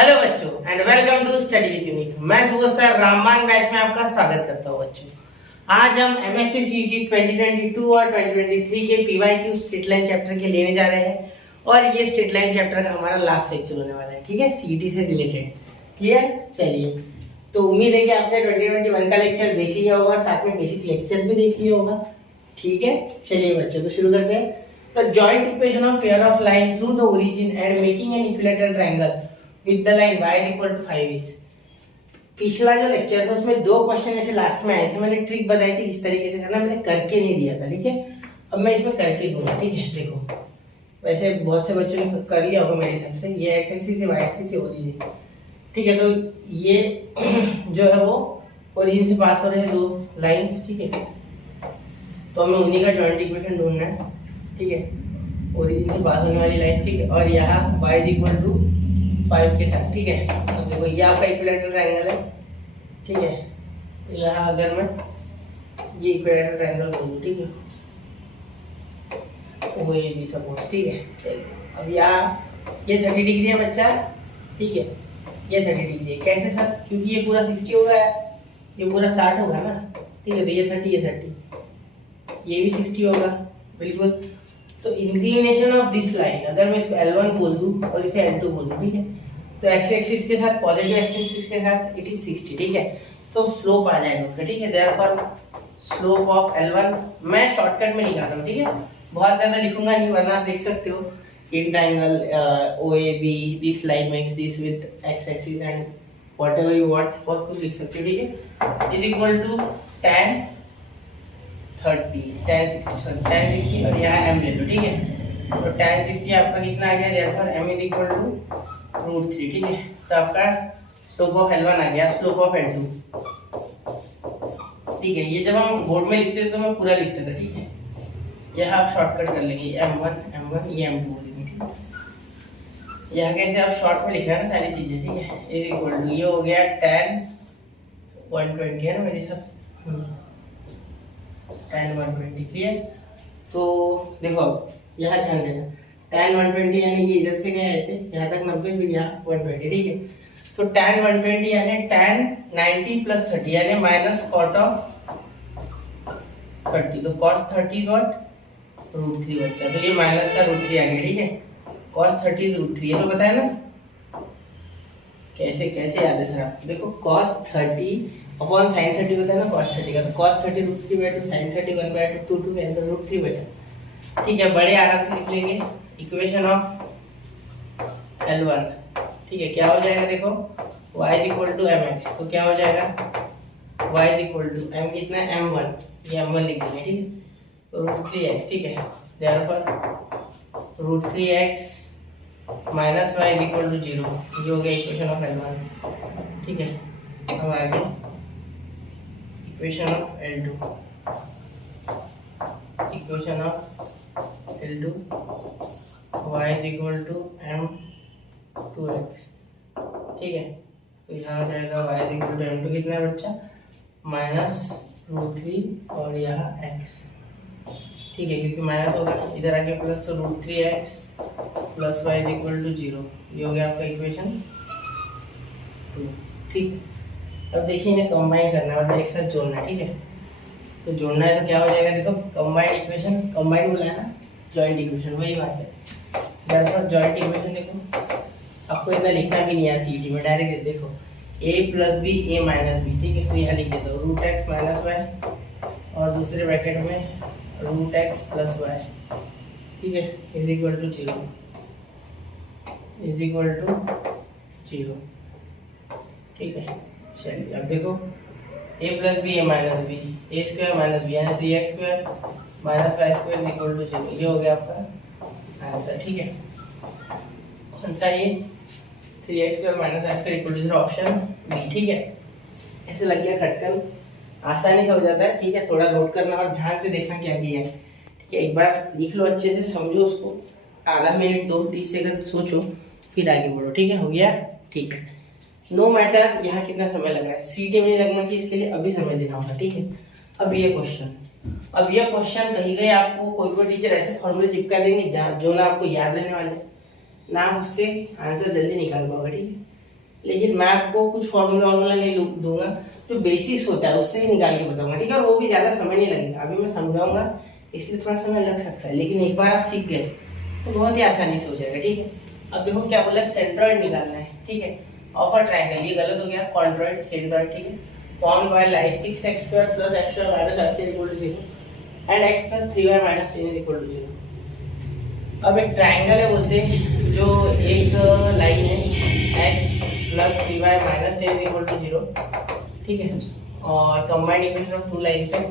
Hello बच्चों and welcome to study with unique. मैं सुबह सर रामबान बैच में आपका स्वागत करता हूँ बच्चों। आज हम एमएसटी सीईटी 2022 और 2023 के पीवाईक्यू स्ट्रेट लाइन चैप्टर के लेने जा रहे हैं और ये स्ट्रेट लाइन चैप्टर का हमारा लास्ट लेक्चर होने वाला है, ठीक है, सीईटी से रिलेटेड। क्लियर? चलिए, तो उम्मीद है कि आपने 2021 का लेक्चर देख लिया होगा और साथ में बेसिक लेक्चर भी देख लिया होगा, ठीक है। चलिए बच्चों, तो शुरू करते हैं। The joint equation of pair of line through the origin and making an equilateral triangle with the line y is equal to 5 is। पिछला जो लेक्चर था उसमें दो क्वेश्चन ऐसे लास्ट में आए थे, मैंने ट्रिक बताई थी किस तरीके से करना, मैंने करके नहीं दिया था, ठीक है। अब मैं इसमें करके दूंगा, ठीक है। देखो, वैसे बहुत से बच्चों ने कर लिया होगा मेरे हिसाब से, ये एक्स एक्सिस से वाई एक्सिस से ओरिजिन, ठीक है। तो ये जो है वो ओरिजिन से पास हो रहे हैं दो लाइंस, ठीक है। तो हमें उन्हीं का जॉइंट इक्वेशन ढूंढना है, ठीक है, ओरिजिन से पास होने वाली लाइंस, ठीक है। और यहाँ y इज इक्वल टू 5 के साथ, ठीक है। तो देखो ये आपका इक्विलैटरल ट्रायंगल है, ठीक है। तो यहाँ अगर मैं ये इक्विलैटरल ट्रायंगल बोलूँ, ठीक है, ओ ए बी सपोज, ठीक है। अब यहाँ ये 30 डिग्री है बच्चा, ठीक है, ये 30 डिग्री है। कैसे सर? क्योंकि ये पूरा 60 होगा, ये पूरा 60 होगा ना, ठीक है। तो ये 30, ये 30, ये भी 60 होगा, बिल्कुल। तो इंक्लिनेशन ऑफ दिस लाइन, अगर मैं इसको L1 बोल दूं और इसे L2 बोल दूं, ठीक है, तो एक्स एक्सिस के साथ, पॉजिटिव एक्सिस के साथ इट इज 60, ठीक है। तो स्लोप आ जाएगा उसका, ठीक है। देयरफॉर स्लोप ऑफ L1 मैं शॉर्टकट में निकाल रहा हूं, ठीक है, बहुत ज्यादा लिखूंगा नहीं, वरना आप देख सकते हो in triangle OAB, this line makes this with x axis and whatever you want, बहुत कुछ लिख सकते हो, ठीक है। इज इक्वल टू tan 60 और यहाँ m ले लो, ठीक है। तो tan 60 आपका कितना आ गया? Therefore m is equal to √3, ठीक है। तो आपका स्लोप ऑफ L1 आ गया, स्लोप ऑफ L2, ठीक है। ये जब हम बोर्ड में लिखते थे तो मैं पूरा लिखता था, ठीक है। यहाँ आप शॉर्टकट कर लेंगे, m1 ये m2 बोलेंगे, ठीक है। यहाँ कैसे आप शॉर्ट में लिख रहे हैं ना सारी चीजें, ठीक है। इज इक्वल टू ये हो गया tan 120 है ना मेरे हिसाब से, tan 120, क्लियर। तो देखो यहाँ ध्यान देना, tan 120 यानी ये इधर से गया ऐसे यहाँ तक 90, फिर यहाँ 120, ठीक है। तो tan 120 यानी tan 90 प्लस 30 यानी माइनस कॉट ऑफ 30। तो cos 30 इज व्हाट? √3 बच्चा। तो ये माइनस का √3 आ गया, ठीक है। cos 30 इज √3, ये तो बताया ना। कैसे कैसे याद है सर आपको? देखो cos 30 अपॉन sin 30 होता है ना cos 30 का, तो cos 30 √3/2, sin 30 1/2, 2 कैंसिल, √3 बचा, ठीक है। बड़े आराम से लिख लेंगे इक्वेशन ऑफ L1, ठीक है। क्या हो जाएगा? देखो y is equal to mx, तो क्या हो जाएगा? y is equal to m कितना है? m1, ये m1 लिख देंगे, ठीक है। तो √3x, ठीक है। Therefore √3x minus y is equal to 0, ये हो गया इक्वेशन ऑफ L1, ठीक है। अब आगे equation of L2, equation of L2 y is equal to m2x, ठीक है। तो यहाँ आ जाएगा y is equal to m2 कितना है बच्चा? माइनस √3 और यहाँ x, ठीक है, क्योंकि माइनस होगा इधर आके प्लस, तो √3x plus y is equal to 0, ये हो गया आपका इक्वेशन 2, ठीक है। अब देखिए इन्हें कंबाइन करना है, मतलब एक साथ जोड़ना है, ठीक है। तो जोड़ना है तो क्या हो जाएगा? देखो कंबाइंड इक्वेशन, कंबाइंड बोला है ना, जॉइंट इक्वेशन, वही बात है। देयरफॉर जॉइंट इक्वेशन देखो, आपको इतना लिखना भी नहीं है सीईटी में, डायरेक्ट देखो a + b a - b, ठीक है। तो यहाँ लिख देता हूँ √x - y और दूसरे ब्रैकेट में √x + y, ठीक है, is equal to 0, is equal to 0, ठीक है। चलिए अब देखो a + b a - b, a² - b यानी 3x² - y² is equal to 0, ये हो गया आपका आंसर, ठीक है। कौन सा? ये 3x² - y² equal to 0, option B, ठीक है। ऐसे लग गया खटकन, आसानी से हो जाता है, ठीक है। थोड़ा नोट करना और ध्यान से देखना क्या किया है, ठीक है। एक बार लिख लो, अच्छे से समझो उसको, आधा मिनट दो, 30 सेकंड सोचो, फिर आगे बढ़ो, ठीक है। हो गया, ठीक है। नो मैटर यहाँ कितना समय लग रहा है, सीटी में लगना चाहिए, इसके लिए अभी समय देना होगा, ठीक है। अब ये क्वेश्चन कहीं गए आपको कोई टीचर ऐसे फॉर्मूले चिपका देंगे जो ना आपको याद रहने वाले, ना उससे आंसर जल्दी निकाल पाओगे, ठीक है। लेकिन मैं आपको कुछ फॉर्मूला नहीं दूंगा, जो बेसिक्स होता है उससे ही निकाल के बताऊंगा, ठीक है। और वो भी ज़्यादा समय नहीं लगेगा, अभी मैं समझाऊंगा इसलिए थोड़ा समय लग सकता है, लेकिन एक बार आप सीख गए तो बहुत ही आसानी से हो जाएगा, ठीक है। अब देखो क्या बोला, सेंट्रॉइड निकालना है, ठीक है, ऑफ अ ट्रायंगल, ये गलत हो गया, कॉन्ट्रॉइड सेंट्रॉइड, ठीक है। Form by line 6x² + x² - s = 0 and x + 3y - 10 = 0। अब एक ट्रायंगल है बोलते हैं, जो एक लाइन है x + 3y - 10 = 0, ठीक है। और combined equation of two lines है,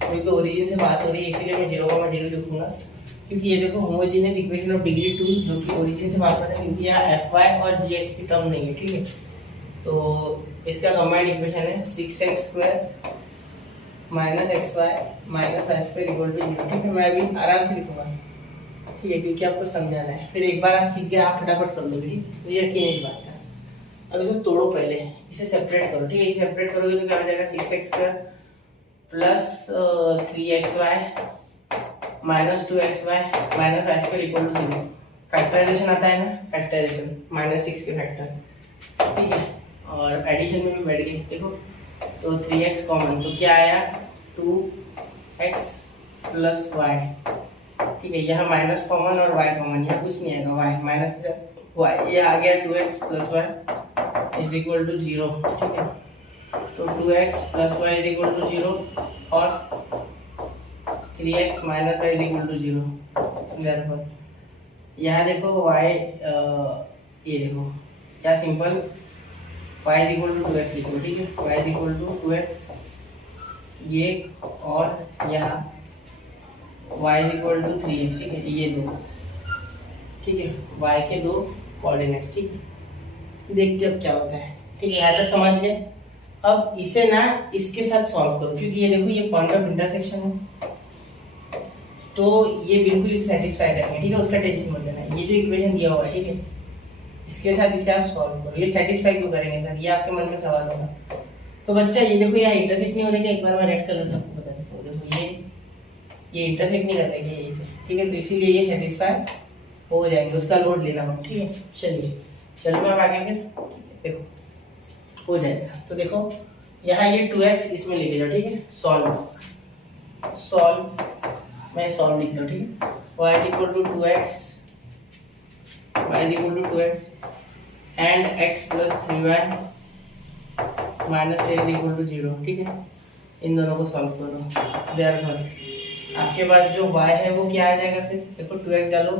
क्योंकि ओरिजिन से पास हो रही है इसीलिए मैं 0,0 लिखूंगा, क्योंकि ये देखो होमोजेनियस इक्वेशन ऑफ डिग्री 2 जो कि ओरिजिन से पास हो रहा है, क्योंकि यहाँ fy और gx की टर्म नहीं है, ठीक है। तो इसका कंबाइंड इक्वेशन है 6x² - xy - y² = 0, ठीक है। मैं अभी आराम से लिखूंगा, ठीक है, क्योंकि आपको समझाना है, फिर एक बार आप सीख गए आप फटाफट कर लोगे, मुझे यकीन है इस बात का। अब इसे तोड़ो, पहले इसे सेपरेट करो, ठीक है। इसे सेपरेट करोगे तो क्या हो जाएगा, 6x² + 3xy - 2xy - y² = 0। Factorisation आता है ना, फैक्टराइजेशन -6 के फैक्टर, ठीक है। और एडिशन में भी बैठ गई, देखो तो 3x कॉमन, तो क्या आया 2x + y, ठीक है। यहाँ माइनस कॉमन और y कॉमन, यहाँ कुछ नहीं आएगा, y माइनस y, ये आ गया 2x + y = 0, ठीक है। तो 2x + y = 0 और 3x - y = 0। therefore यहाँ देखो y, ये देखो क्या सिंपल, y = 2x लिखो, ठीक है। y = 2x, ये और यहाँ y = 3x, ठीक है, ये दो, ठीक है, y के दो कोऑर्डिनेट्स, ठीक है। देखते अब क्या होता है, ठीक है, यहाँ तक समझ गए। अब इसे ना इसके साथ सॉल्व करो, क्योंकि ये देखो ये पॉइंट ऑफ इंटरसेक्शन है, तो ये बिल्कुल सेटिस्फाई करेंगे, ठीक है, उसका टेंशन मत लेना। ये जो इक्वेशन दिया हुआ है, ठीक है, इसके साथ इसे आप सॉल्व करो, ये सेटिस्फाई क्यों करेंगे सर, ये आपके मन में सवाल होगा। तो बच्चा ये देखो यहाँ इंटरसेक्ट नहीं हो रही है, एक बार मैं रेड कलर सबको बता देता हूँ, देखो ये इंटरसेक्ट नहीं कर रही है इसे, ठीक है, तो इसीलिए ये सेटिस्फाई हो जाएंगे, उसका लोड लेना हो, ठीक है। चलिए मैं अब आगे फिर देखो हो जाएगा। तो देखो यहाँ ये 2x इसमें लेके जाओ, ठीक है, सॉल्व मैं सॉल्व लिखता हूँ, ठीक है। y = 2x and x + 3y - 10 = 0, ठीक है। इन दोनों को सॉल्व करो, देयरफॉर आपके पास जो y है वो क्या आ जाएगा, फिर देखो 2x डालो,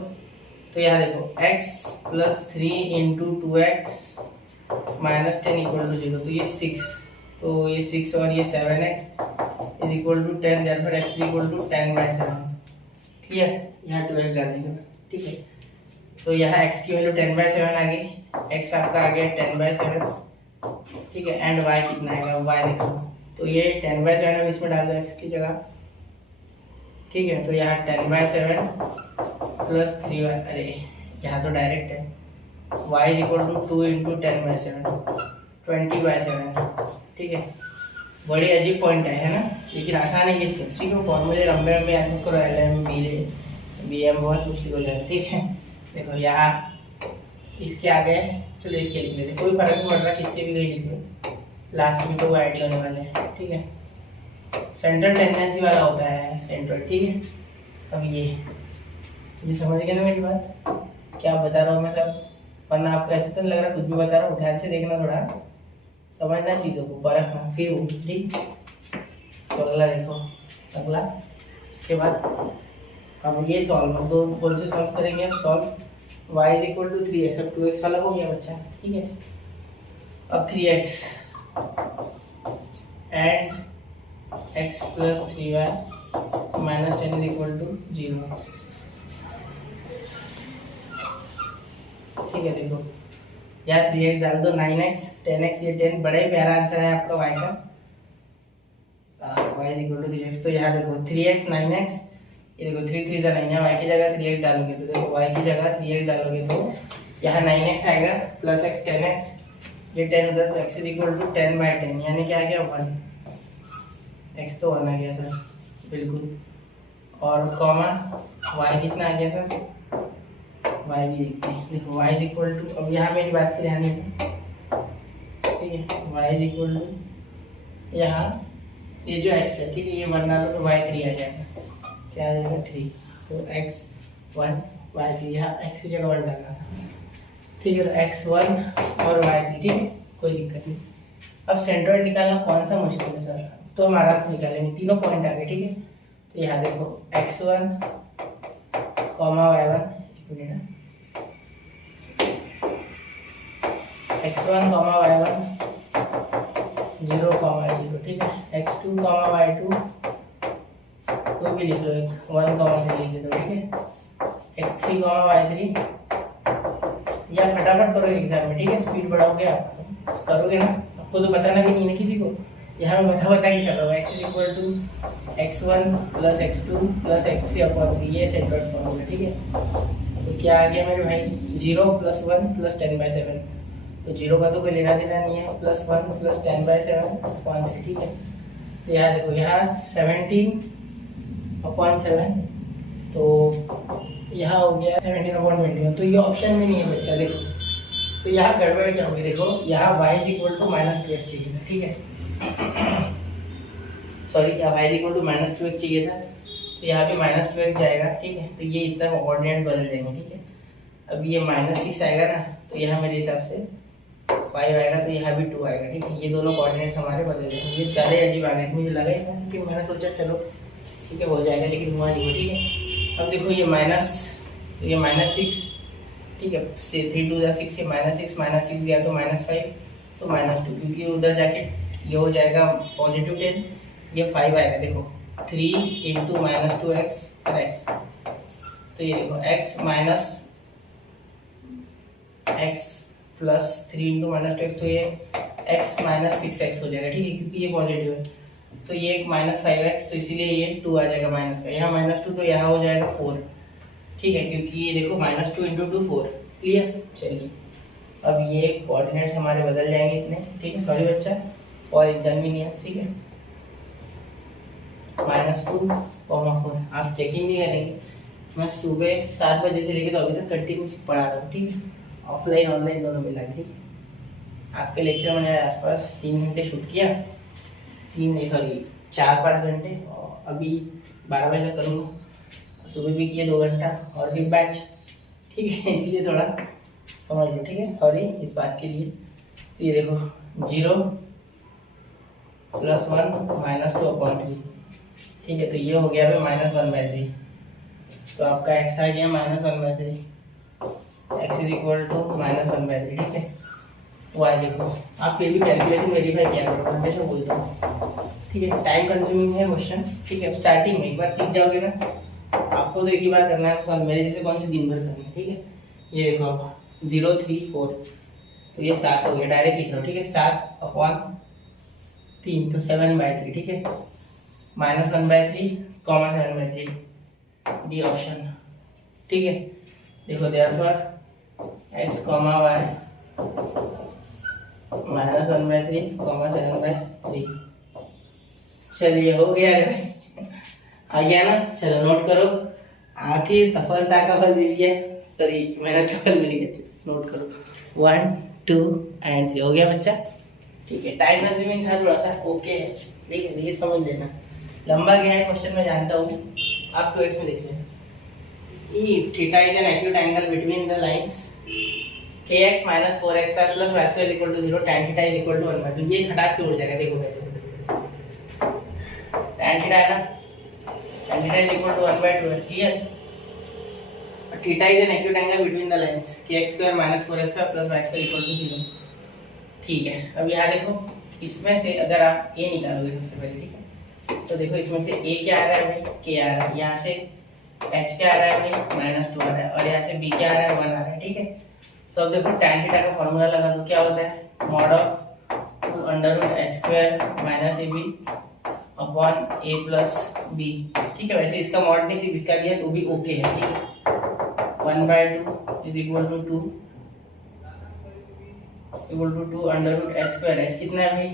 तो यहाँ देखो x + 3 × 2x - 10 = 0, तो ये 6, तो ये 6 और ये 7x = 10, therefore x = 10/7, क्लियर। यहाँ 2x डालेंगे, ठीक है। तो यहाँ x की वैल्यू 10/7 आ गई, x आपका आ गया 10/7, ठीक है। एंड y कितना आएगा, y देखो, तो ये 10/7 अब इसमें डाल दो x की जगह, ठीक है। तो यहाँ 10/7 + 3y, अरे यहाँ तो डायरेक्ट है, y = 2 × 10/7 20/7, ठीक है। बड़ी अजीब पॉइंट है ना, लेकिन आसान है ये स्टेप, ठीक है। फॉर्मूले लंबे लंबे याद करो, LM BM बहुत मुश्किल हो जाएगा, ठीक है। देखो यहाँ इसके आ गए, चलो इसके लिख लेते, कोई फर्क नहीं पड़ रहा किसके भी गई लिख लो, लास्ट में तो वो आईडी होने वाले हैं, ठीक है। सेंट्रल टेंडेंसी वाला होता है सेंट्रल, ठीक है। अब ये समझ गए ना मेरी बात, क्या बता रहा हूँ मैं सब, वरना आपको ऐसे तो नहीं लग रहा कुछ भी बता रहा हूँ, ध्यान से देखना, थोड़ा समझना चीज़ों को, परखना, फिर वो ठीक। तो अगला देखो, अगला इसके बाद अब ये सॉल्व, अब दो कौन से सॉल्व करेंगे, अब सॉल्व y = 3x, अब 2x वाला हो गया बच्चा, ठीक है। अब 3x एंड x + 3y - 10 = 0, ठीक है। देखो यहाँ 3x डाल दो, 9x 10x, ये 10 बड़ा ही प्यारा आंसर है आपका y का, y = 3x। तो यहाँ देखो 3x 9x, ये देखो 3 3 9 है, y की जगह 3x डालोगे तो देखो y की जगह 3x डालोगे तो यहाँ 9x आएगा प्लस x 10x, ये 10 उधर, तो x = 10/10, यानी क्या आ गया 1, x तो 1 आ गया सर, बिल्कुल। और कॉमा y कितना आ गया सर, y भी देखते हैं, देखो y = अब यहाँ मेरी बात की ध्यान देना, ठीक है, y इज इक्वल टू यहाँ ये जो x है, ठीक है, ये 1 डालो तो y3 आ जाएगा, क्या आ जाएगा 3, तो x1 y3, यहाँ x की जगह 1 डालना था, ठीक है, तो x1 और y3, ठीक है, कोई दिक्कत नहीं। अब सेंट्रोइड निकालना कौन सा मुश्किल है सर, तो हम आराम से निकालेंगे, तीनों पॉइंट आ गए, ठीक है। तो यहाँ देखो x1, y1, एक मिनट, x1, y1 0, 0, ठीक है, x2, y2 कोई भी लिख लो, 1, 3 लिख दो, ठीक है, x3, y3, या फटाफट करो एग्जाम में, ठीक है, स्पीड बढ़ाओगे आप करोगे ना, आपको तो बताना भी नहीं है किसी को, यहाँ मैं बता के कर रहा हूँ, x is equal to x1 plus x2 plus x3 upon 3, ये सेंट्रोइड फॉर्मूला, ठीक है। तो क्या आ गया मेरे भाई, 0 + 1 + 10/7, तो 0 का तो कोई लेना देना नहीं है, +1 + 10/7 अपॉन 3, ठीक है। तो यहाँ देखो, यहाँ 17/7, तो यहाँ हो गया 17/21, तो ये ऑप्शन में नहीं है बच्चा, देखो। तो यहाँ गड़बड़ क्या होगी, देखो यहाँ y is equal to -2x चाहिए था, ठीक है, सॉरी, यहाँ y is equal to -2x चाहिए था, तो यहाँ भी -2x जाएगा, ठीक है, तो ये इतना कोऑर्डिनेट बदल जाएंगे, ठीक है। अब ये -6 आएगा ना, तो यहाँ मेरे हिसाब से 5 आएगा, तो यहाँ भी 2 आएगा, ठीक है, ये दोनों कोऑर्डिनेट्स हमारे बदल जाएंगे, ये ज़्यादा अजीब आ गए, मुझे लगा ही था कि मैंने सोचा चलो ठीक है हो जाएगा, लेकिन हुआ नहीं, ठीक है। अब देखो ये माइनस, तो ये -6, ठीक है, से 3 2 6, ये -6 गया तो -5, तो -2, क्योंकि उधर जाके ये हो जाएगा +10, ये 5 आएगा, देखो 3 × -2x और x, तो ये देखो x प्लस 3 × -2x, तो ये x -6x हो जाएगा, ठीक है, क्योंकि ये पॉजिटिव है, तो ये एक -5x, तो इसीलिए ये 2 आ जाएगा माइनस का, यहाँ -2, तो यहाँ हो जाएगा 4, ठीक है, क्योंकि ये देखो -2 × 2 4, क्लियर। चलिए अब ये कोऑर्डिनेट्स हमारे बदल जाएंगे इतने, ठीक है, सॉरी बच्चा फॉर इनकन्वीनियंस, ठीक है, -2, 4, आप चेकिंग नहीं करेंगे, मैं सुबह 7 बजे से लेकर तो अभी तक कंटिन्यूस पढ़ा रहा हूँ, ठीक है, ऑफलाइन ऑनलाइन दोनों मिला, ठीक है। आपके लेक्चर मैंने आसपास 3 घंटे शूट किया, 3 नहीं सॉरी 4-5 घंटे, और अभी 12 बजे तक करूँगा, सुबह भी किए 2 घंटा, और फिर बैच, ठीक है, इसलिए थोड़ा समझ लो, ठीक है, सॉरी इस बात के लिए। तो ये देखो 0 + 1 -2/3, ठीक है, तो ये हो गया भाई -1/3, तो आपका x आ गया -1/3, x इज इक्वल टू -1/3, ठीक है। y देखो, आप फिर भी कैलकुलेशन वेरीफाई किया करो, हमेशा बोलता हूँ, ठीक है, टाइम कंज्यूमिंग है क्वेश्चन, ठीक है, स्टार्टिंग में एक बार सीख जाओगे ना, आपको तो एक ही बार करना है, सॉल्व मेरे जैसे कौन से दिन भर करना है, ठीक है। ये देखो आप 0 3 4, तो ये 7 हो गया, डायरेक्ट लिख लो, ठीक है, 7/3, तो 7/3, ठीक है, -1/3, 7/3, डी ऑप्शन, ठीक है। देखो देयरफॉर x, y -1/3, 7/3, चलिए हो गया रे भाई, आ गया ना, चलो नोट करो, आखिर सफलता का फल मिल गया, सॉरी मेहनत का फल मिल गया, नोट करो, 1 2 एंड 3, हो गया बच्चा, ठीक है। टाइम कंज्यूमिंग था थोड़ा सा, ओके है, ठीक है, ये समझ लेना, लंबा क्या है क्वेश्चन मैं जानता हूँ, आप 2x में देख लेना। If theta is an acute angle between the lines kx minus 4xy plus y square equal to 0, tan theta is equal to 1/2, ये खटाक से उड़ जाएगा, देखो कैसे, tan theta है ना, tan theta is equal to 1/2 है, क्लियर। और theta is an acute angle between the lines kx square minus 4xy plus y square equal to 0, ठीक है। अब यहाँ देखो, इसमें से अगर आप a निकालोगे सबसे पहले, ठीक है, तो देखो इसमें से a क्या आ रहा है भाई, k आ रहा है, यहाँ से h क्या आ रहा है भाई, -2 आ रहा है, और यहाँ से b क्या आ रहा है, 1 आ रहा है, ठीक है। तो अब देखो tan थीटा का फॉर्मूला लगा दो, क्या होता है, mod of 2√h² - ab upon a plus b, ठीक है। वैसे इसका मॉड नहीं सिर्फ इसका दिया तो भी ओके है, ठीक है। 1/2 is equal to 2 2√h², h कितना है भाई,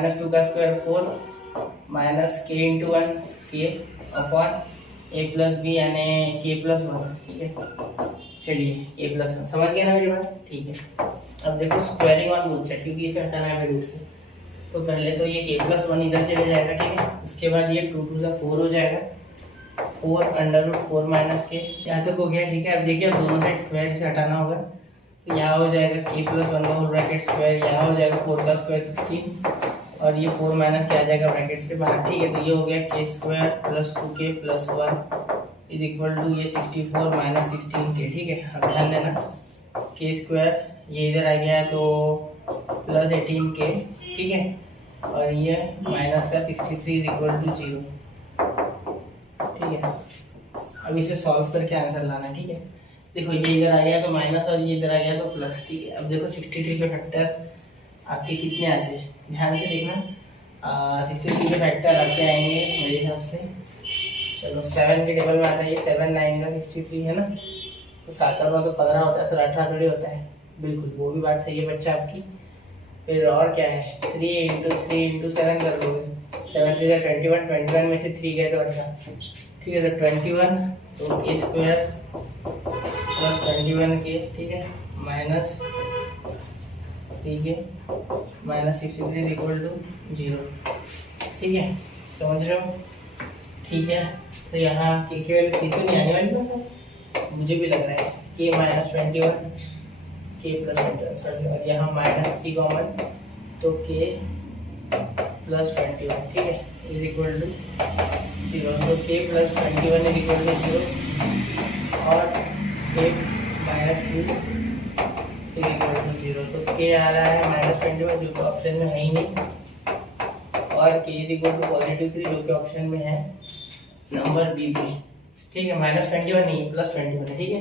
-2 का square 4 minus k × 1 k upon a plus B यानी k + 1, ठीक है। चलिए k + 1 समझ गए ना मेरी बात, ठीक है। अब देखो स्क्वायरिंग ऑन बोथ साइड, क्योंकि इसे हटाना है रूट से, तो पहले तो ये k+1 इधर चले जाएगा, ठीक है। उसके बाद ये 2 2 4 हो जाएगा, 4 √4 - k, यहाँ तक हो गया, ठीक है। अब देखिए अब दोनों साइड स्क्वायर से हटाना होगा, तो यहाँ हो जाएगा k+1 का होल ब्रैकेट स्क्वायर, यहाँ हो जाएगा 4 का स्क्वायर 16, और ये 4 माइनस के आ जाएगा ब्रैकेट से बाहर, ठीक है। तो ये हो गया k² + 2k + 1 = ये 64 - 16k, ठीक है। अब ध्यान देना k² ये इधर आ गया तो +18k, ठीक है, और ये माइनस का 63 = 0, ठीक है। अब इसे सॉल्व करके आंसर लाना, ठीक है। देखो ये इधर आ गया तो माइनस और ये इधर आ गया तो प्लस, ठीक है। अब देखो 63 के फैक्टर आपके कितने आते हैं, ध्यान से देखना। 63 के फैक्टर आपके आएंगे मेरे हिसाब से, चलो 7 के टेबल में आता है ये, 7 9 का 63 है ना, तो 7 और 2 15 होता है, सर 18 थोड़ी होता है, बिल्कुल वो भी बात सही है बच्चा आपकी। फिर और क्या है, 3 × 3 × 7 कर लोगे, 7 3 21, 21 में से 3 गए तो 18, ठीक है। तो 21 तो k² + 21k, ठीक है, माइनस 3k - 63 = 0, ठीक है, समझ रहे हो, ठीक है। तो यहाँ k की वैल्यू 3 तो नहीं आने वाली ना, मुझे भी लग रहा है, k - 21 k + 21 सॉरी, और यहाँ -3 कॉमन, तो k + 21, ठीक है, = 0, तो k + 21 = 0 और k -3 = 0, तो k आ रहा है -21 जो कि ऑप्शन में है ही नहीं, और k +3 जो कि ऑप्शन में है नंबर बी पे, ठीक है। -21 नहीं है, +21 है, ठीक है,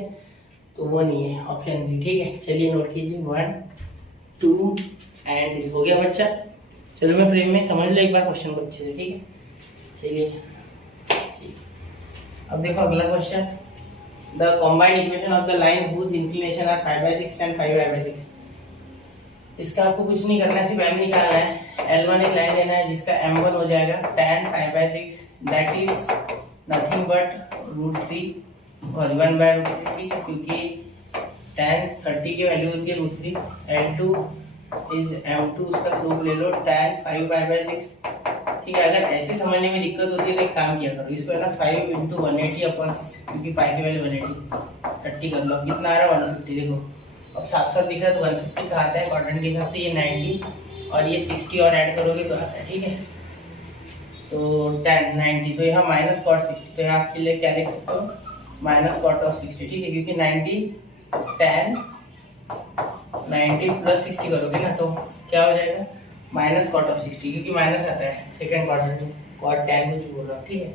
तो वो नहीं है ऑप्शन सी, ठीक है। चलिए नोट कीजिए 1 2 एंड 3 हो गया बच्चा। चलो मैं फ्रेम में समझ लो एक बार क्वेश्चन को अच्छे से, ठीक है। चलिए ठीक, अब देखो अगला question, the combined equation of the line whose inclination are 5/6 and 5/6। इसका आपको कुछ नहीं करना है, सिर्फ m निकालना है। L1 एक लाइन देना है जिसका m1 हो जाएगा tan 5/6, that is nothing but √3 और 1/√3, ठीक है, क्योंकि tan 30 की वैल्यू होती है √3। L2 इज m2, उसका स्लोप ले लो tan 5/6, ठीक है। अगर ऐसे समझने में दिक्कत होती है तो एक काम किया करो, इसको है ना 5 × 180/6, क्योंकि पाई की वैल्यू 180, 30 कर लो, कितना आ रहा है 150, देखो अब साफ साफ दिख रहा है। तो 150 का आता है क्वाड्रेंट के हिसाब से, ये 90 और ये 60 और ऐड करोगे तो आता है, ठीक है। तो tan 90, तो यहाँ -cot 60, तो यहाँ आपके लिए क्या लिख सकते हो, -cot of 60, ठीक है, क्योंकि 90 tan 90 + 60 करोगे ना तो क्या हो जाएगा, -cot of 60, क्योंकि माइनस आता है सेकंड क्वाड्रेंट में, cot tan कुछ बोल रहा हूँ, ठीक है।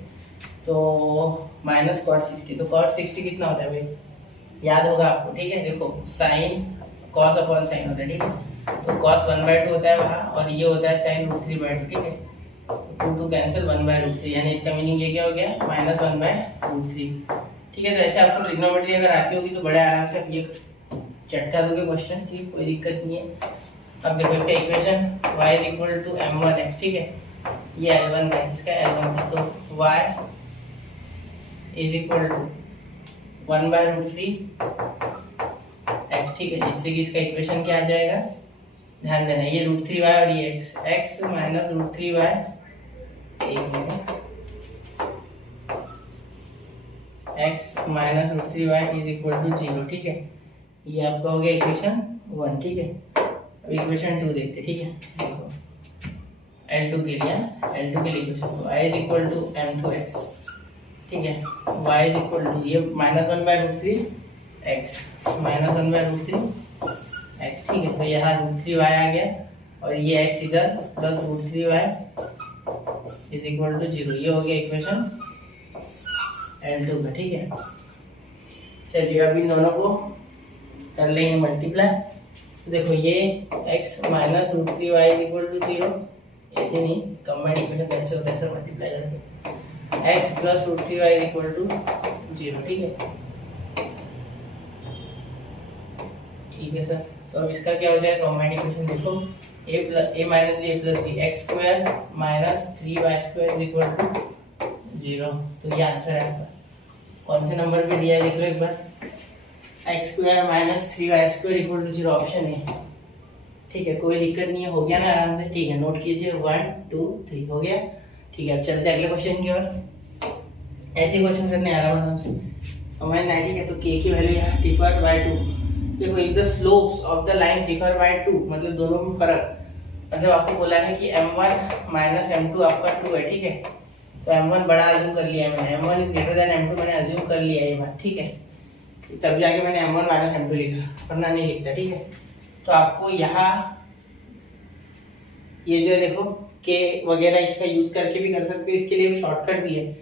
तो -cot 60, तो cot 60 कितना होता है भाई, याद होगा आपको, ठीक है। देखो sin cos / sin होता है, ठीक है, तो cos 1/2 होता है वहाँ, और ये होता है sin √3/2, ठीक है। 2 कैंसिल 1/√3, यानी इसका मीनिंग ये क्या हो गया, -1/√3, ठीक है। तो ऐसे आपको ट्रिग्नोमेट्री अगर आती होगी तो बड़े आराम से आप ये चटका दोगे क्वेश्चन, ठीक, कोई दिक्कत नहीं है। अब देखो इसका इक्वेशन y = m1x, ठीक है, ये L1 है, इसका L1 है, तो y = 1/√3 x, ठीक है, जिससे कि इसका इक्वेशन क्या आ जाएगा, ध्यान देना, ये √3y और ये x -√3y, एक मिनट, x -√3y = 0, ठीक है। ये आपका हो गया इक्वेशन 1, ठीक है। अब इक्वेशन 2 देखते हैं, ठीक है। देखो L2 के लिए, L2 के लिए इक्वेशन y = m2x, ठीक है, y = ये -1/√3 x -1/√3 x, ठीक है। तो यहाँ √3y आ गया और ये x इधर +√3y = 0, ये हो गया इक्वेशन L2 का, ठीक है। चलिए अब इन दोनों को कर लेंगे मल्टीप्लाई, तो देखो ये x -√3y = 0, ऐसे नहीं, कंबाइंड इक्वेशन कैसे होता है सर, मल्टीप्लाई करके, x +√3y = 0, ठीक है, ठीक है सर। तो अब इसका क्या हो जाएगा कॉम्बाइंड इक्वेशन, देखो a - b a + b, x² - 3y² = 0, तो ये आंसर है आपका। कौन से नंबर पे दिया है देख लो एक बार, x² - 3y² = 0, ऑप्शन है, ठीक है, कोई दिक्कत नहीं है, हो गया ना आराम से। ठीक है, नोट कीजिए 1 2 3 हो गया। ठीक है, अब चलते हैं अगले क्वेश्चन की ओर। ऐसे क्वेश्चन करने आराम से समझ ना। ठीक है, तो के की वैल्यू यहाँ डिफर बाय 2। देखो if the slopes of the lines differ by 2 मतलब दोनों में फर्क, मतलब आपको बोला है कि m1 माइनस m2 आपका 2 है। ठीक है, तो m1 बड़ा अज्यूम कर लिया मैंने, m1 is greater than m2 मैंने अज्यूम कर लिया ये बात। ठीक है, तब जाके मैंने m1 माइनस m2 लिखा, वरना नहीं लिखता। ठीक है, तो आपको यहाँ ये जो देखो के वगैरह इसका यूज करके भी कर सकते हो, इसके लिए शॉर्टकट भी है।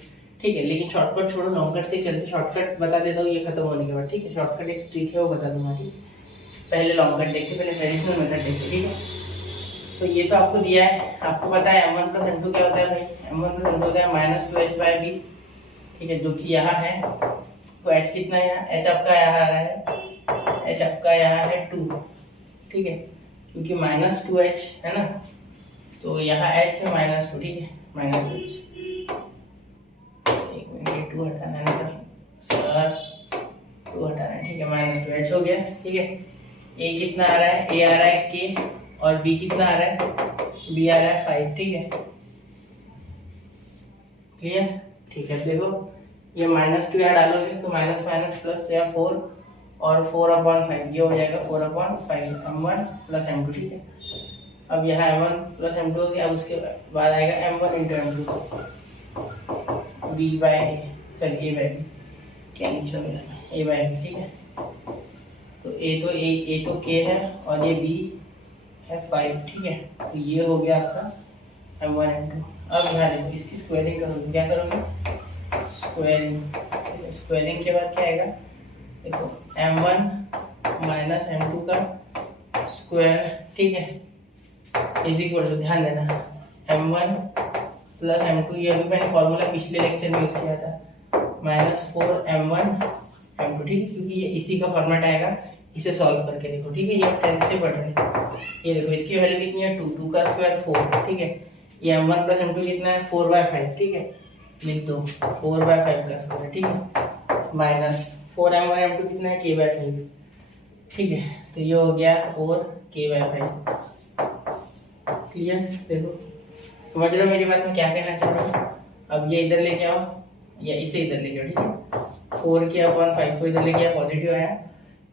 ठीक है, लेकिन शॉर्टकट छोड़ो, लॉन्गकट से चलते। शॉर्टकट बता देता हूँ ये खत्म होने के बाद। ठीक है, शॉर्टकट एक ट्रिक है वो बता दूंगा। ठीक है, पहले लॉन्गकट देखते, पहले ट्रेडिशनल मेथड देखते। ठीक है, तो ये तो आपको दिया है, आपको पता है m1 प्लस m2 क्या होता है भाई, m1 प्लस m2 होता है माइनस 2h/b। ठीक है, जो कि यहाँ है, तो h कितना है यहाँ, h आपका यहाँ आ रहा है, h आपका यहाँ है 2। ठीक है, क्योंकि माइनस 2h है ना, तो यहाँ h है माइनस 2। ठीक है, माइनस 2h, एक मिनट 2 हटाना है ना सर, 2 हटाना है। ठीक है, माइनस 2h हो गया। ठीक है, a कितना आ रहा है, a आ रहा है k, और b कितना आ रहा है, b आ रहा है 5। ठीक है, क्लियर। ठीक है, देखो ये माइनस 2 यहाँ डालोगे तो माइनस माइनस प्लस तो यहाँ 4 और 4/5 ये हो जाएगा 4/5 m1 प्लस m2। ठीक है, अब यहाँ m1 प्लस m2 हो गया। अब उसके बाद आएगा m1 into m2 b by sorry a by b, क्या लिख रहा हूँ a बाय b। ठीक है, तो a तो k है और ये b है 5। ठीक है, तो ये हो गया आपका m1 m2। अब यहाँ देखो इसकी स्क्वायरिंग करोगे, क्या करोगे, स्क्वायरिंग। स्क्वायरिंग के बाद क्या आएगा, देखो m1 माइनस m2 का स्क्वायर। ठीक है, इज इक्वल टू, ध्यान देना, m1 प्लस m2, ये अभी मैंने फॉर्मूला पिछले लेक्चर में यूज किया था, माइनस 4m1 m2। ठीक है, क्योंकि ये इसी का फॉर्मेट आएगा, इसे सॉल्व करके देखो। ठीक है, ये आप 10th से पढ़ रहे हैं। ये देखो इसकी वैल्यू कितनी है 2, 2 का स्क्वायर 4। ठीक है, ये m1 प्लस m2 कितना है 4/5। ठीक है, लिख दो 4/5 का स्क्वायर। ठीक है, माइनस 4m1 m2 कितना है k/5। ठीक है, तो ये हो गया 4k/5। क्लियर। देखो समझ रहे हो मेरी बात में क्या कहना चाह रहा हूँ। अब ये इधर लेके आओ या इसे इधर लेके आओ। ठीक है, 4k/5 को इधर लेके आओ, पॉजिटिव आया,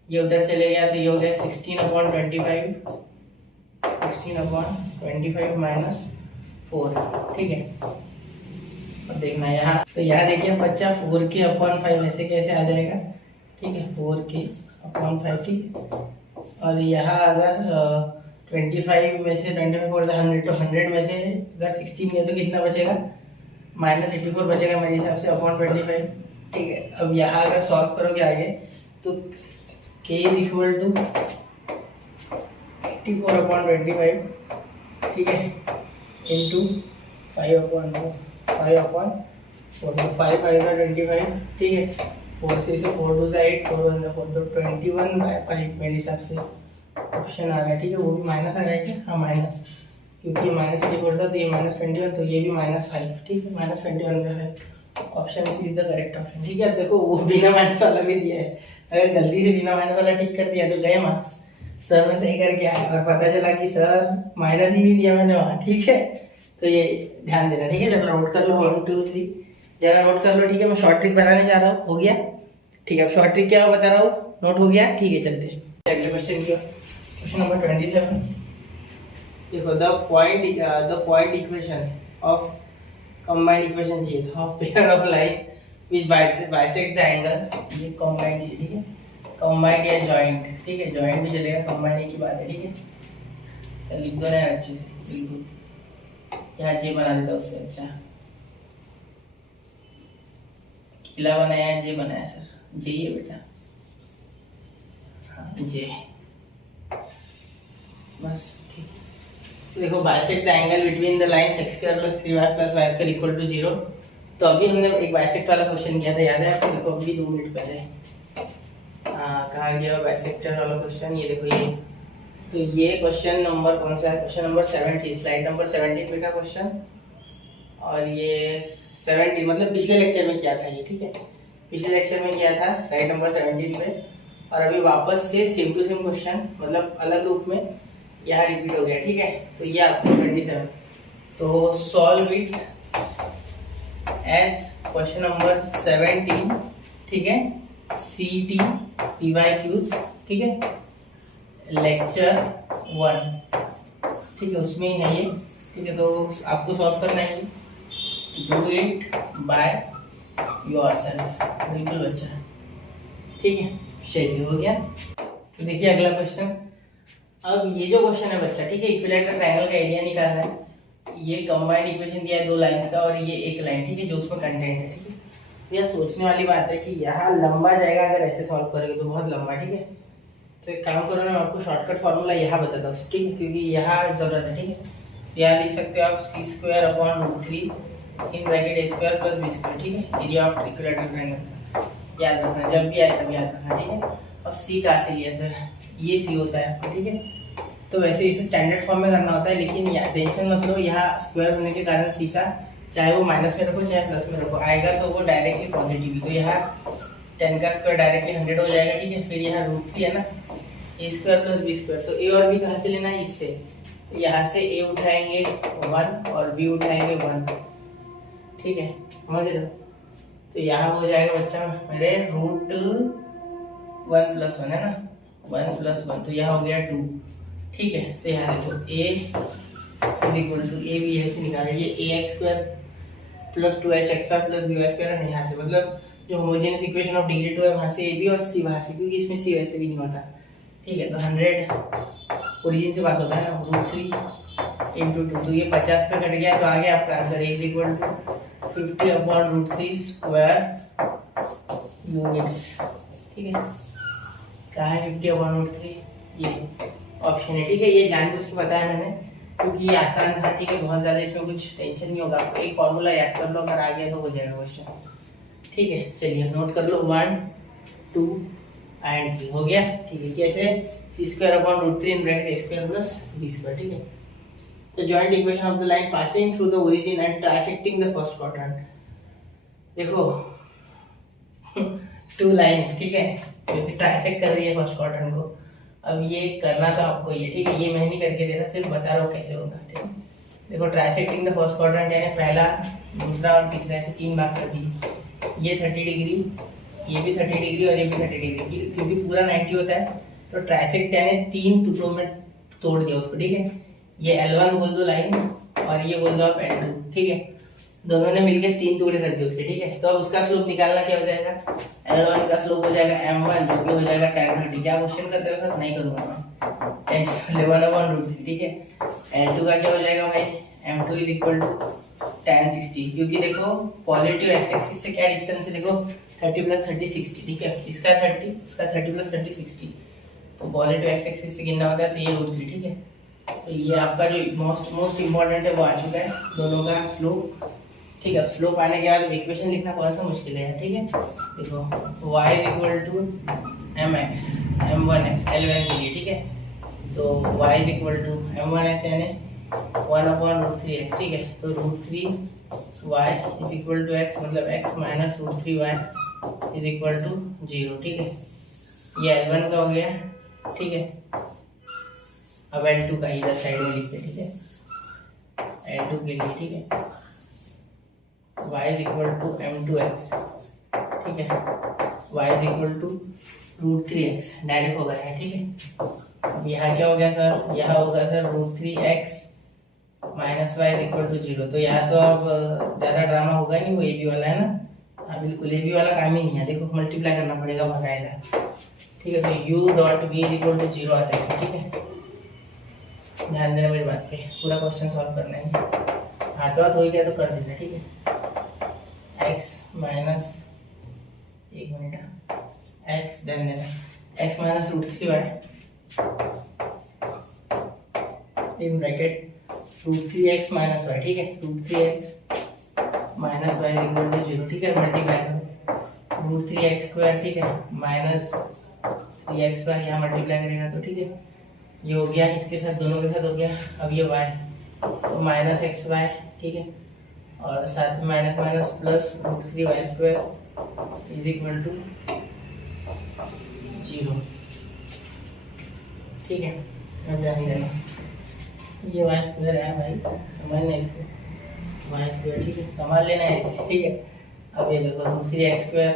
ये उधर चले गया तो ये हो गया 16/25, 16/25 माइनस 4। ठीक है, अब देखना यहाँ, तो यहाँ देखिए बच्चा 4k/5 ऐसे कैसे आ जाएगा। ठीक है, 4k/5। ठीक है, और यहाँ अगर 25 में से 25 और 100, तो 100 में से अगर 16 है तो कितना बचेगा, -84 बचेगा मेरे हिसाब से /25। ठीक है, अब यहाँ अगर सॉल्व करोगे आगे तो k इज इक्वल टू 84/25। ठीक है, इंटू 5/4, 5/25। ठीक है, 4 से 4 2 8, 4 1 4, तो 21/5 मेरे हिसाब से ऑप्शन आ रहा है। ठीक है, वो भी माइनस आ जाएगा, हाँ माइनस, क्योंकि -84 था तो ये -21, तो ये भी -5। ठीक है, -21/5, option C is the correct option. ठीक है, देखो वो बिना माइनस वाला भी दिया है, अगर गलती से बिना माइनस वाला टिक कर दिया तो गए मार्क्स। सर ने सही करके आया और पता चला कि सर माइनस ही नहीं दिया मैंने वहाँ। ठीक है, तो ये ध्यान देना। ठीक है, जरा नोट कर लो 1 2 3, जरा नोट कर लो। ठीक है, मैं शॉर्ट ट्रिक बताने जा रहा हूँ, हो गया। ठीक है, अब शॉर्ट ट्रिक क्या बता रहा हूँ, नोट हो गया। ठीक है, चलते हैं अगले क्वेश्चन की। क्वेश्चन नंबर 27, देखो the point equation of combined equation चाहिए था, of pair of line which bisect the angle. ये कंबाइंड चाहिए। ठीक है, कंबाइंड या जॉइंट। ठीक है, जॉइंट भी चलेगा, कंबाइंड एक ही बात है। ठीक है, सर लिख दो ना अच्छे से, यहाँ जे बना देता उससे अच्छा, किला बनाया जे बनाया सर, जे ही है बेटा, हाँ जे, बस। ठीक है, तो देखो bisect the angle between the lines x² + 3y + y² = 0। तो अभी हमने एक बाइसेक्ट वाला क्वेश्चन किया था, याद है आपको, देखो अभी 2 मिनट पहले कहाँ गया बाइसेक्टर वाला क्वेश्चन, ये देखो ये। तो ये क्वेश्चन नंबर कौन सा है, क्वेश्चन नंबर 70, स्लाइड नंबर 70 पे का क्वेश्चन, और ये 70 मतलब पिछले लेक्चर में किया था ये। ठीक है, पिछले लेक्चर में किया था स्लाइड नंबर 17 पे, और अभी वापस से सेम टू सेम क्वेश्चन, मतलब अलग रूप में यहाँ रिपीट हो गया, ठीक है। तो ये आपको 27, तो solve it as question number 17, ठीक है, CT PYQs, ठीक है, लेक्चर 1, ठीक है, उसमें है ये, ठीक है। तो आपको सॉल्व करना है, डू इट बाय योरसेल्फ, बिल्कुल बच्चा, ठीक है। चलिए हो गया। तो देखिए अगला क्वेश्चन। अब ये जो क्वेश्चन है बच्चा, ठीक है, इक्विलैटरल ट्रायंगल का एरिया निकालना है। ये कंबाइंड इक्वेशन दिया है 2 लाइंस का और ये एक लाइन, ठीक है, जो उसमें कंटेंट है, ठीक है। तो यह सोचने वाली बात है कि यहाँ लंबा जाएगा, अगर ऐसे सॉल्व करोगे तो बहुत लंबा, ठीक है। तो एक काम करो ना, मैं आपको शॉर्टकट फार्मूला यहाँ बताता हूँ, ठीक है, क्योंकि यहाँ जरूरत है, ठीक है। यहाँ लिख सकते हो आप c² in bracket a² + b², ठीक है, एरिया ऑफ इक्विलैटरल ट्रायंगल। याद रखना, जब भी आए तब याद रखना, ठीक है। अब c कहाँ से लिया सर, ये c होता है आपका, ठीक है। तो वैसे इसे स्टैंडर्ड फॉर्म में करना होता है, लेकिन टेंशन मत लो, यहाँ स्क्वायर होने के कारण c का चाहे वो माइनस में रखो चाहे प्लस में रखो, आएगा तो वो डायरेक्टली पॉजिटिव ही। तो यहाँ 10 का स्क्वायर डायरेक्टली 100 हो जाएगा, ठीक है। फिर यहाँ √3 है ना, a² + b², तो a और b कहाँ से लेना है, इससे। तो यहाँ से a उठाएंगे 1 और b उठाएंगे 1, ठीक है, समझ रहे हो। तो यहाँ हो जाएगा बच्चा मेरे √1 + 1 है ना, 1 + 1, तो यहाँ हो गया 2, ठीक है। तो यहाँ देखो a = a b से निकालेंगे, ax² + 2hx² + by² है यहाँ से, मतलब जो होमोजेनियस इक्वेशन ऑफ डिग्री 2 है वहाँ से ab और c वहाँ से, क्योंकि इसमें c वैसे भी नहीं होता, ठीक है। तो 100 ओरिजिन से पास होता है ना, √3 × 2, तो ये 50 पे कट गया, तो आ गया आपका आंसर a = 50/√3 स्क्वायर यूनिट्स, ठीक है। क्या है 50/√3, ये ऑप्शन है, ठीक है। ये जानबूझ के बताया मैंने क्योंकि ये आसान था, ठीक है, बहुत ज़्यादा इसमें कुछ टेंशन नहीं होगा आपको, एक फॉर्मूला याद कर लो, अगर आ गया तो हो जाएगा क्वेश्चन, ठीक है। चलिए नोट कर लो, 1 2 एंड 3 हो गया, ठीक है। कैसे, c² in bracket a² + b², ठीक है। तो joint equation of the line passing through the origin and trisecting the first quadrant. देखो 2 लाइंस, ठीक है, जो कि ट्राइसेक्ट कर रही है फर्स्ट क्वाड्रेंट को। अब ये करना तो आपको ये, ठीक है, ये मैं नहीं करके दे रहा, सिर्फ बता रहा हूँ कैसे होगा, ठीक है। देखो ट्राइसेक्टिंग द फर्स्ट क्वाड्रेंट यानी पहला, दूसरा और तीसरा, ऐसे 3 भाग कर दिए। ये 30 डिग्री, ये भी 30 डिग्री और ये भी 30 डिग्री, क्योंकि पूरा 90 होता है, तो ट्राइसेक्ट यानी 3 टुकड़ों में तोड़ दिया उसको, ठीक है। ये L1 बोल दो लाइन और ये बोल दो आप L2, ठीक है। दोनों ने मिलकर 3 टुकड़े कर दिए उसके, ठीक है। तो अब उसका स्लोप निकालना क्या हो जाएगा, L1 का स्लोप हो जाएगा m1, जो कि हो जाएगा tan 30। क्या क्वेश्चन कर रहे हो, नहीं करूँगा मैं, 1/√3, ठीक है। L2 का क्या हो जाएगा भाई, m2 = tan 60, क्योंकि देखो पॉजिटिव एक्स एक्सिस से क्या डिस्टेंस है, देखो 30 + 30 60, ठीक है। इसका 30, उसका 30 + 30 60, तो पॉजिटिव एक्स एक्सिस से गिनना होता है, तो ये √3, ठीक है। तो ये आपका जो मोस्ट इम्पोर्टेंट है वो आ चुका है, दोनों का स्लोप, ठीक है। स्लोप आने के बाद इक्वेशन लिखना कौन सा मुश्किल है, ठीक है। देखो y = mx m1x L1 के लिए, ठीक है। तो y = m1x यानी 1/√3x, ठीक है। तो √3y = x, मतलब x - √3y = 0, ठीक है। ये L1 का हो गया, ठीक है। अब L2 का इधर साइड में लिखते हैं, ठीक है, L2 के लिए, ठीक है। y = m2x, ठीक है, y = √3x, डायरेक्ट होगा है, ठीक है। अब यहाँ क्या हो गया सर, यहाँ होगा सर √3x - y = 0। तो यहाँ तो अब ज़्यादा ड्रामा होगा नहीं, वो AB वाला है ना, हाँ बिल्कुल AB वाला काम ही नहीं है, देखो मल्टीप्लाई करना पड़ेगा बकायदा, ठीक है। तो u.v = 0 आता है, ठीक है। ध्यान देना मेरी बात पे, पूरा क्वेश्चन सॉल्व करना है, हाथों हाथ हो गया तो कर देना, ठीक है। x माइनस, एक मिनट, x ध्यान देना, x - √3y in bracket √3x - y, ठीक है। √3x - y = 0, ठीक है। मल्टीप्लाई करो √3x², ठीक है, -3xy, यहाँ मल्टीप्लाई करेगा तो, ठीक है। ये हो गया, इसके साथ दोनों के साथ हो गया। अब ये y, तो -xy, ठीक है, और साथ में माइनस प्लस √3y² = 0, ठीक है। अब ध्यान देना, ये वाई स्क्वायर है भाई, समझना इसको, वाई स्क्वायर, ठीक है, संभाल लेना है इसे, ठीक है। अब ये देखो root 3x square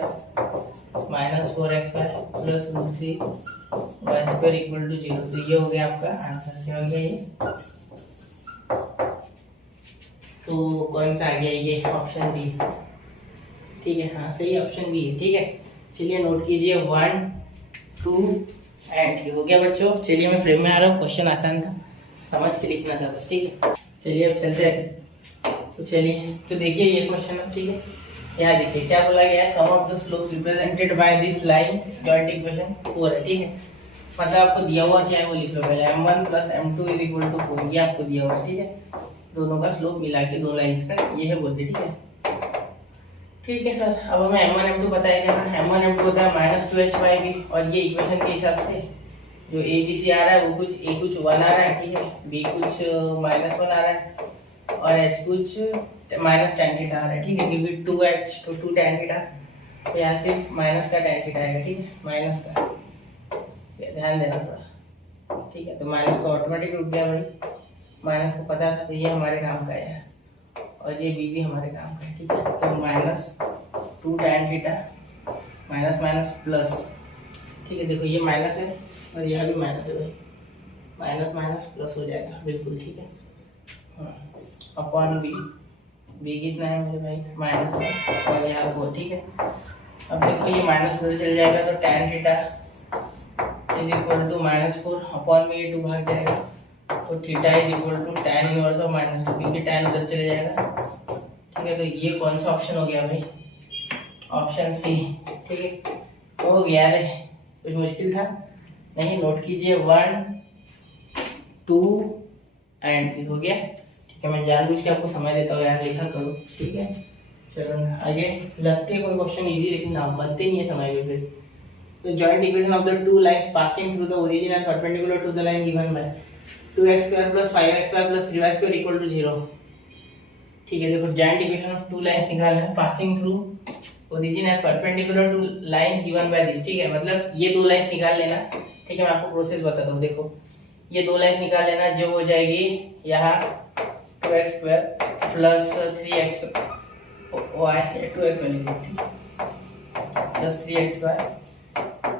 minus 4x Y plus root 3 Y square equal to 0। तो ये हो गया आपका आंसर, क्या हो गया ये, तो कौन सा आ गया ये, ऑप्शन बी, ठीक है, हाँ सही ऑप्शन बी है, ठीक है। चलिए नोट कीजिए 1 2 एंड 3 हो गया बच्चों। चलिए मैं फ्रेम में आ रहा हूँ, क्वेश्चन आसान था, समझ के लिखना था बस, ठीक है। चलिए अब चलते हैं, तो चलिए तो देखिए ये क्वेश्चन है, ठीक है। यहाँ देखिए क्या बोला गया है, sum of the slope represented by this line joint equation 4 है, ठीक है। मतलब आपको दिया हुआ क्या है वो लिख लो पहले, m1 plus m2 is equal to 4, ये आपको दिया हुआ है, ठीक है। दोनों का स्लोप मिला के दो लाइंस का ये है बोलते, ठीक है। ठीक है सर, अब हमें m1 m2 बताया गया, m1 m2 होता है माइनस 2h/b, और ये इक्वेशन के हिसाब से जो a b c आ रहा है वो कुछ a कुछ 1 आ रहा है, ठीक है, b कुछ -1 आ रहा है, और h कुछ माइनस tan थीटा आ रहा है, ठीक है, क्योंकि 2h तो 2 tan थीटा, तो यहाँ से माइनस का tan थीटा आएगा, ठीक है, माइनस का, ध्यान देना थोड़ा, ठीक है। तो माइनस का ऑटोमेटिक रुक गया भाई, माइनस को पता था, तो ये हमारे काम का है, और ये बी भी हमारे काम का है, ठीक है। तो minus 2 tan theta minus minus plus, ठीक है, देखो ये माइनस है और यह भी माइनस है भाई, माइनस माइनस प्लस हो जाएगा बिल्कुल, ठीक है, अपॉन बी, बी कितना है मेरे भाई माइनस है, और यहाँ 4, ठीक है। अब देखो ये माइनस उधर चल जाएगा, तो tan theta is equal to -4 upon में ये 2 भाग जाएगा, तो theta is equal to tan inverse of -2, क्योंकि tan उधर चले जाएगा, ठीक है। तो ये कौन सा ऑप्शन हो गया भाई, ऑप्शन सी, ठीक है। तो हो गया रे, कुछ मुश्किल था नहीं, नोट कीजिए 1 2 एंड 3 हो गया, ठीक है। मैं जानबूझ के आपको समय देता हूँ यार, लिखा करो, ठीक है। चलो आगे, लगते कोई क्वेश्चन इजी, लेकिन ना बनते नहीं है समय पे फिर। तो joint equation of the two lines passing through the origin and perpendicular to the line given by 2x square plus 5xy plus 3y square equal to 0, ठीक है। देखो joint equation of two lines निकालना है passing through origin and perpendicular to line given by this, ठीक है। मतलब ये दो लाइन निकाल लेना, ठीक है। मैं आपको प्रोसेस बताता हूँ, देखो ये दो लाइन निकाल लेना, जो हो जाएगी यहाँ 2x square plus 3x y 2x वाली plus 3xy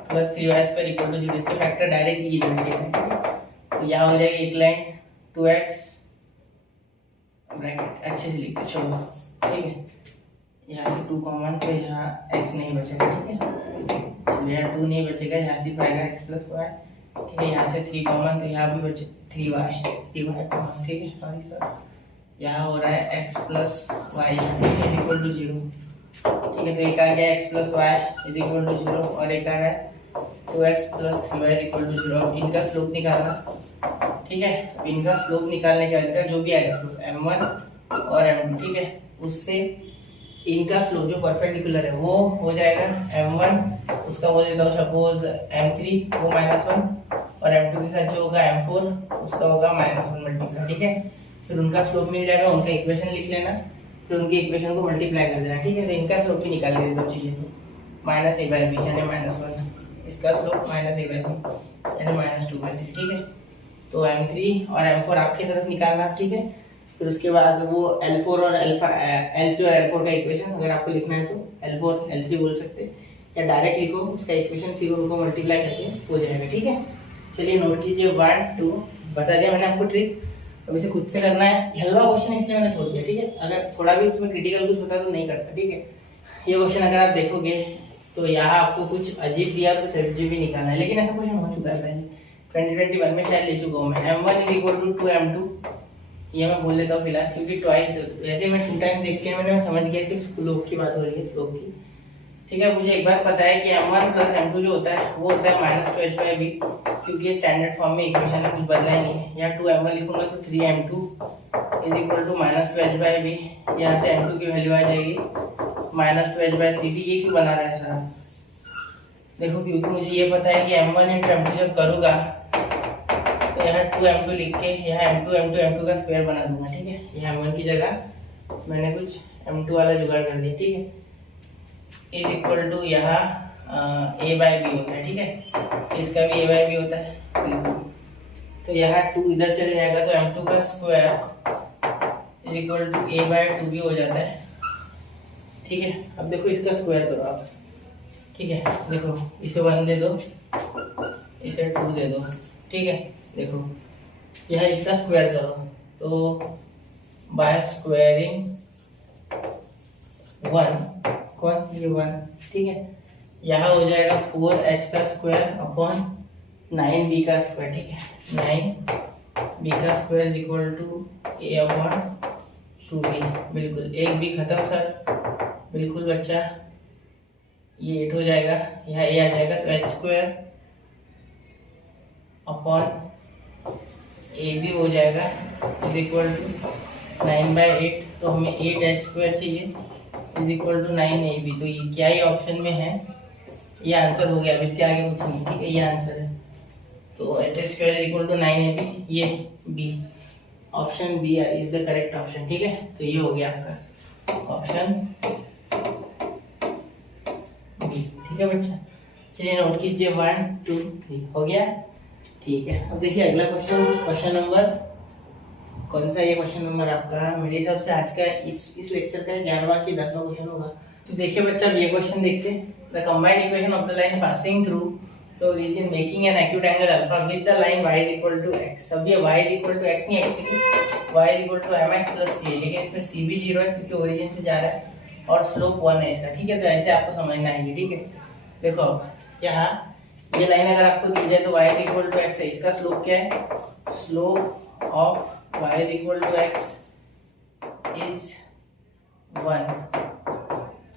plus 3y square equal to 0, इसके फैक्टर डायरेक्ट ये जाएंगे, तो यहाँ हो जाएगी एक लाइन 2x ब्रैकेट अच्छे से लिखते चलो, ठीक है। यहाँ से 2 कॉमन, तो यहाँ x नहीं बचेगा, ठीक है। चलिए यहाँ 2 नहीं बचेगा, यहाँ सिर्फ आएगा x प्लस वाई, ठीक है। यहाँ से 3 कॉमन, तो यहाँ भी बचे 3y कॉमन, ठीक है, सॉरी यहाँ हो रहा है x plus Y equal to 0, ठीक है। तो एक आ गया x plus Y is equal to 0, और एक आ रहा है 2x plus 3y equal to 0। अब इनका स्लोप निकालना, ठीक है। अब इनका स्लोप निकालने के बाद जो भी आएगा स्लोप m1 और m2, ठीक है, उससे इनका स्लोप जो परपेंडिकुलर है वो हो जाएगा m1, उसका बोल देता हूँ सपोज m3 वो -1, और m2 के साथ जो होगा m4 उसका होगा -1 मल्टीप्लाई, ठीक है। फिर उनका स्लोप मिल जाएगा, उनका इक्वेशन लिख लेना, फिर उनके इक्वेशन को मल्टीप्लाई कर देना, ठीक है। तो इनका स्लोप भी निकाल लेना दो चीजें, तो -a/b यानी -1, इसका स्लोप -a/b यानी -2/3, ठीक है। तो m3 और m4 आपकी तरफ निकालना, ठीक है। फिर उसके बाद वो L4 और L3 और L4 का इक्वेशन अगर आपको लिखना है तो L4 L3 बोल सकते हैं, या डायरेक्ट लिखो उसका इक्वेशन, फिर उनको मल्टीप्लाई करके हो जाएगा, ठीक है। चलिए नोट कीजिए 1 2, बता दिया मैंने आपको ट्रिक, अब इसे खुद से करना है। हलवा क्वेश्चन इसलिए मैंने छोड़ दिया, ठीक है। अगर थोड़ा भी उसमें क्रिटिकल कुछ होता तो नहीं करता, ठीक है। ये क्वेश्चन अगर आप देखोगे तो यहाँ आपको कुछ अजीब दिया, कुछ अजीब भी निकालना है, लेकिन ऐसा क्वेश्चन हो चुका है पहले 2021 में शायद ले चुका हूँ मैं। m1 is equal to 2m2, ये मैं बोल देता हूँ फिलहाल, क्योंकि ट्वाइस वैसे मैं 2 टाइम देख लिया मैंने, समझ गया कि स्लोप की बात हो रही है, स्लोप की, ठीक है। मुझे एक बात पता है कि m1 प्लस m2 जो होता है वो होता है -2h/b, क्योंकि ये स्टैंडर्ड फॉर्म में इक्वेशन है, कुछ बदला ही नहीं है। यहाँ 2m1 लिखूंगा तो 3m2 is equal to -2h/b, यहाँ से m2 की वैल्यू आ जाएगी -2h/3। भी ये क्यों बना रहा है सारा, देखो क्योंकि मुझे ये पता है कि m1 इंटू m2 जब करूँगा तो यहाँ 2m2 लिख के यहाँ m2 का स्क्वायर बना दूंगा, ठीक है। यहाँ m1 की जगह मैंने कुछ m2 वाला जुगाड़ कर दिया, ठीक है। इज इक्वल टू यहाँ a/b होता है, ठीक है। इसका भी a/b होता है, बिल्कुल तो यहाँ 2 इधर चले जाएगा, तो m2 का square is equal to a/2 भी हो जाता है। ठीक है, अब देखो इसका स्क्वायर करो आप। ठीक है, देखो इसे 1 दे दो, इसे 2 दे दो। ठीक है, देखो यह इसका स्क्वायर करो, तो बाय स्क्वायरिंग 1, कौन ये 1। ठीक है, यहाँ हो जाएगा 4h का स्क्वायर अपॉन 9b का स्क्वायर। ठीक है, 9b का square is equal to a upon 2b। बिल्कुल, एक भी खत्म सर, बिल्कुल बच्चा, ये 8 हो जाएगा, यहाँ a आ जाएगा, तो h स्क्वायर अपॉन a भी हो जाएगा इज इक्वल टू 9/8। तो हमें 8h स्क्वायर चाहिए इज इक्वल टू 9ab। तो ये क्या, ये ऑप्शन में है, ये आंसर हो गया। अब इसके आगे कुछ नहीं। ठीक है, ये आंसर है। तो 8h square is equal to 9ab, ये B, option B is the correct option. ठीक है, तो ये हो गया आपका ऑप्शन बी। ठीक है बच्चा, चलिए नोट कीजिए 1 2 3 हो गया। ठीक है, अब देखिए अगला क्वेश्चन, क्वेश्चन नंबर कौन सा, ये क्वेश्चन नंबर आपका मेरे हिसाब से आज का इस लेक्चर का 11वां कि 10वां क्वेश्चन होगा। तो देखिए बच्चा, अब ये क्वेश्चन देखते हैं। The combined equation of the line passing through the origin making an acute angle alpha with the line y is equal to x। अब ये y is equal to x नहीं, actually y is equal to mx plus c है, लेकिन इसमें c भी 0 है क्योंकि origin से जा रहा है और स्लोप 1 है इसका। ठीक है, तो ऐसे आपको समझना है। ठीक है, देखो अब यहाँ ये लाइन अगर आपको दी जाए तो y is equal to x है, इसका स्लोप क्या है, slope of y is equal to x is 1,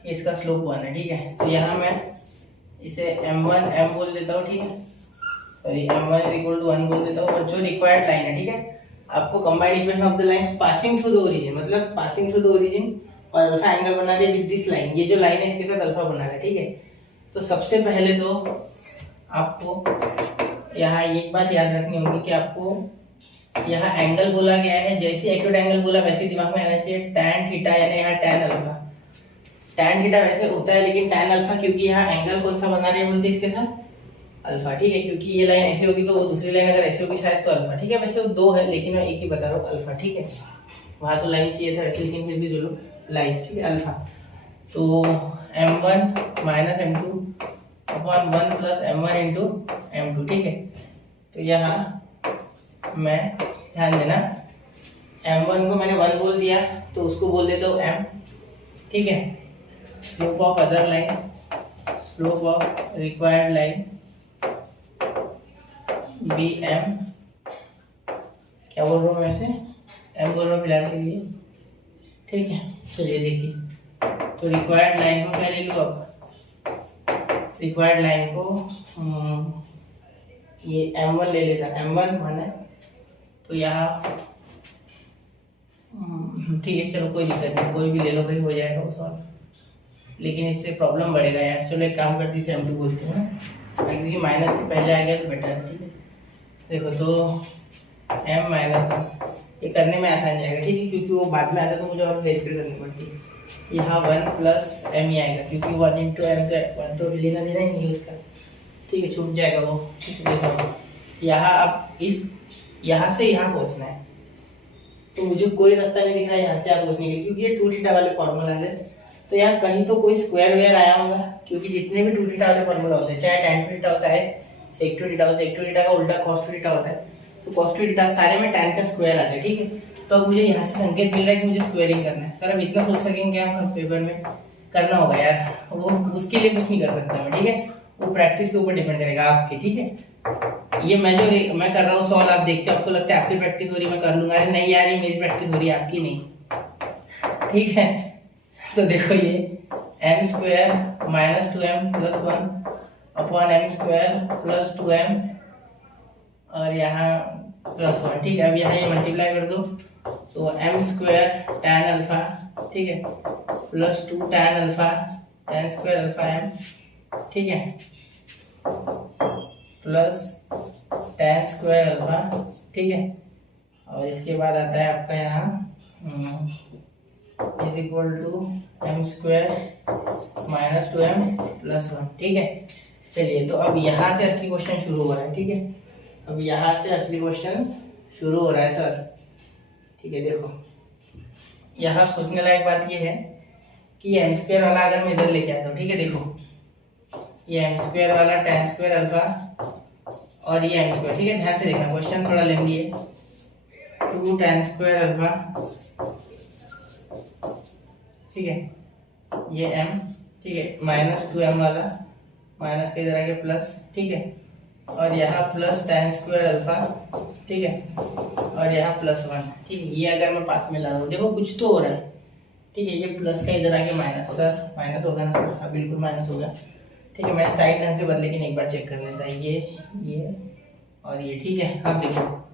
इसका स्लोप 1 है। ठीक है, तो यहाँ मैं इसे m1 m बोल देता हूँ। ठीक है, sorry m1 is equal to 1 बोल देता हूँ, और जो रिक्वायर्ड लाइन है, ठीक है, आपको combined equation of the lines passing through the origin, मतलब पासिंग थ्रू द ओरिजिन और अल्फा एंगल बना दे विद दिस लाइन, ये जो लाइन है इसके साथ अल्फा बना है। ठीक है, तो सबसे पहले तो आपको यहाँ एक बात याद रखनी होगी कि आपको यहाँ एंगल बोला गया है, जैसे एक्यूट एंगल बोला वैसे दिमाग में आना चाहिए tan थीटा, यानी यहाँ tan अल्फा। tan थीटा वैसे होता है, लेकिन tan अल्फा क्योंकि यहाँ एंगल कौन सा बना रहे हैं बोलते हैं इसके साथ अल्फा। ठीक है, क्योंकि ये लाइन ऐसे होगी तो वो दूसरी लाइन अगर ऐसे होगी शायद तो अल्फा। ठीक है, वैसे वो 2 है लेकिन मैं एक ही बता रहा हूँ, अल्फा। ठीक है, वहाँ तो लाइन चाहिए था लेकिन फिर भी जो लोग लाइन, ठीक है, अल्फा। तो m1 minus m2 upon 1 plus m1 into m2। ठीक है, तो यहाँ मैं ध्यान देना, m1 को मैंने 1 बोल दिया तो उसको बोल देता हूँ m। ठीक है, slope of other line, slope of required line be m, क्या बोल रहा हूँ मैं इसे m बोल रहा हूँ फिलहाल के लिए। ठीक है, चलिए देखिए, तो रिक्वायर्ड लाइन को क्या ले लूँ, अब रिक्वायर्ड लाइन को ये m1 ले लेता, m1 माना, तो यहाँ ठीक है, चलो कोई दिक्कत नहीं, कोई भी ले लो भाई, हो जाएगा वो सॉल्व, लेकिन इससे प्रॉब्लम बढ़ेगा यार। चलो एक काम करती है, m2 बोलते हैं ना, क्योंकि माइनस से पहले आ गया तो बेटर है। ठीक है, देखो तो m माइनस 1, ये करने में आसान जाएगा। ठीक है, क्योंकि वो बाद में आता तो मुझे और वेरीफाई करनी पड़ती है। यहाँ 1 प्लस m ही आएगा, क्योंकि 1 इंटू m तो 1 तो लेना देना ही नहीं उसका। ठीक है, छूट जाएगा वो। ठीक है, देखो यहाँ अब इस यहाँ से यहाँ पहुँचना है, तो मुझे कोई रास्ता नहीं दिख रहा है यहाँ से यहाँ पहुँचने के लिए, क्योंकि ये 2 थीटा वाले फॉर्मूला है। तो यहाँ कहीं तो कोई स्क्वायर वेयर आया होगा, क्योंकि जितने भी 2 थीटा वाले फॉर्मूला होते हैं, चाहे tan थीटा हो, चाहे sec 2 थीटा हो, sec 2 थीटा का उल्टा cos 2 थीटा होता है, तो cos 2 थीटा सारे में tan का स्क्वायर आता है। ठीक है, तो अब मुझे यहाँ से संकेत मिल रहा है कि मुझे स्क्वायरिंग करना है। सर अब इतना सोच सकेंगे हम सब पेपर में, करना होगा यार, वो उसके लिए कुछ नहीं कर सकता मैं। ठीक है, वो प्रैक्टिस के ऊपर डिपेंड करेगा आपके। ठीक है, ये मैं कर रहा हूँ सॉल्व, आप देखते हो, आपको लगता है आपकी प्रैक्टिस हो रही है, मैं कर लूंगा। अरे नहीं यार, ये मेरी प्रैक्टिस हो रही है, आपकी नहीं। ठीक है, तो देखो ये m square minus 2m plus 1 upon m square plus 2m और यहाँ प्लस 1। ठीक है, अब यहाँ ये मल्टीप्लाई कर दो, तो m स्क्वायर tan अल्फा, ठीक है, plus 2 tan alpha, tan square alpha m, ठीक है, प्लस tan स्क्वायर अल्फा, ठीक है, और इसके बाद आता है आपका यहाँ is equal to m square minus 2m plus 1। ठीक है, चलिए तो अब यहाँ से असली क्वेश्चन शुरू हो रहा है। ठीक है, अब यहाँ से असली क्वेश्चन शुरू हो रहा है सर। ठीक है, देखो यहाँ सोचने लायक बात ये है कि एम स्क्वायर वाला अगर मैं इधर लेके आता हूँ, ठीक है, देखो ये एम स्क्वायर वाला tan स्क्वायर अल्फा और ये एम स्क्वायर, ठीक है, ध्यान से देखना क्वेश्चन थोड़ा लेंदी है। 2 tan स्क्वायर अल्फा, ठीक है, ये m, ठीक है, -2m वाला माइनस के इधर आगे प्लस, ठीक है, और यहाँ प्लस tan स्क्वायर अल्फा, ठीक है, और यहाँ +1, ठीक है। ये अगर मैं पास में ला रहा हूँ, देखो कुछ तो हो रहा है, ठीक है, ये प्लस का इधर आके माइनस, सर माइनस होगा ना सर? हाँ बिल्कुल माइनस होगा, ठीक है। मैं साइड ढंग से बदले, लेकिन एक बार चेक कर लेता है, ये और ये, ठीक है। अब देखो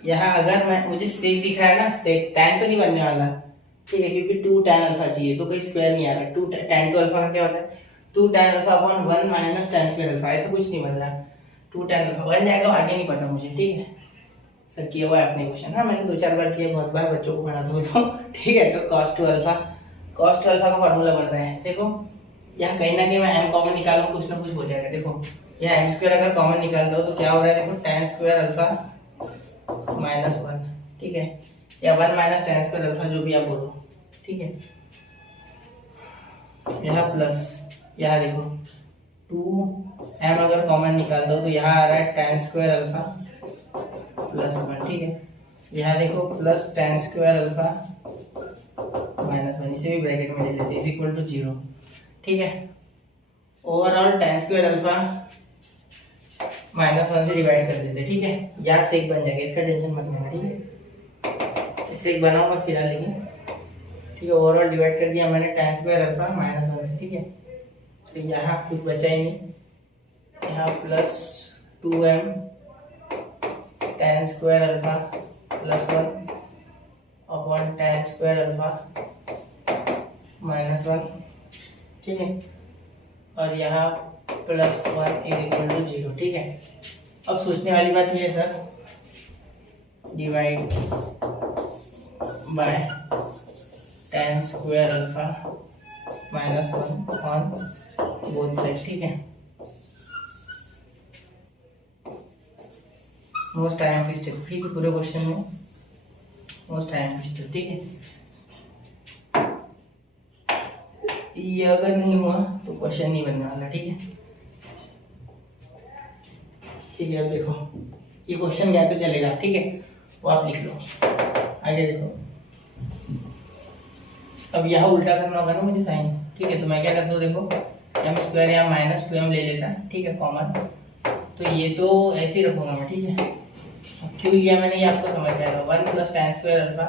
यहाँ अगर मैं मुझे सेक दिख रहा है ना, सेक tan तो नहीं बनने वाला, ठीक है, क्योंकि 2 tan अल्फा चाहिए तो कोई स्क्वायर नहीं आ रहा। 2 tan टू अल्फा का क्या होता है? 2 tan alpha upon 1 minus tan square alpha, ऐसा कुछ नहीं बन रहा। 2 tan अल्फा बन जाएगा, आगे नहीं पता मुझे, ठीक है सर, किया हुआ है अपने क्वेश्चन। हाँ मैंने 2-4 बार किया, बहुत बार बच्चों को पढ़ाता हूँ तो, ठीक है। तो cos 2 अल्फा का फॉर्मूला बन रहा है, देखो यहाँ कहीं ना कहीं मैं m कॉमन निकालूँ, कुछ ना कुछ हो जाएगा। देखो यहाँ एम स्क्वायर अगर कॉमन निकालता हो तो क्या हो रहा है, देखो tan स्क्वायर अल्फा -1, ठीक है, या 1 माइनस tan स्क्वायर अल्फा, जो भी आप बोलो, ठीक है। यहाँ प्लस, यहाँ देखो 2m अगर कॉमन निकाल दो तो यहाँ आ रहा है tan स्क्वायर अल्फा +1, ठीक है। यहाँ देखो प्लस tan स्क्वायर अल्फा -1, इसे भी ब्रैकेट में ले लेते हैं, इक्वल टू 0, ठीक है। ओवरऑल tan स्क्वायर अल्फा -1 से डिवाइड कर देते, ठीक है। यहाँ सेक बन जाएगा, इसका टेंशन मत लेना, ठीक है। सेक बनाओ मत फिलहाल, लेकिन ठीक है। ओवरऑल डिवाइड कर दिया मैंने tan स्क्वायर अल्फा -1 से, ठीक है। तो यहाँ कुछ बचा ही नहीं, यहाँ plus 2m tan square alpha +1 upon tan square alpha -1, ठीक है, और यहाँ +1 इक्वल टू 0, ठीक है। अब सोचने वाली बात यह है sir, divide by tan square alpha -1 on both side, ठीक है। मोस्ट आईएमपी स्टेप, ठीक है, पूरे क्वेश्चन में मोस्ट आईएमपी स्टेप, ठीक है। ये अगर नहीं हुआ तो क्वेश्चन नहीं बनने वाला, ठीक है। ठीक है, अब देखो ये क्वेश्चन क्या तो चलेगा, ठीक है, वो आप लिख लो, आगे देखो। अब यहाँ उल्टा करना होगा ना मुझे साइन, ठीक है। तो मैं क्या करता हूँ, देखो m स्क्वायर या -2m ले लेता, ठीक है, कॉमन। तो ये तो ऐसे ही रखूंगा मैं, ठीक है। अब क्यों लिया मैंने, ये आपको समझ जाएगा। 1 प्लस tan स्क्वायर अल्फा,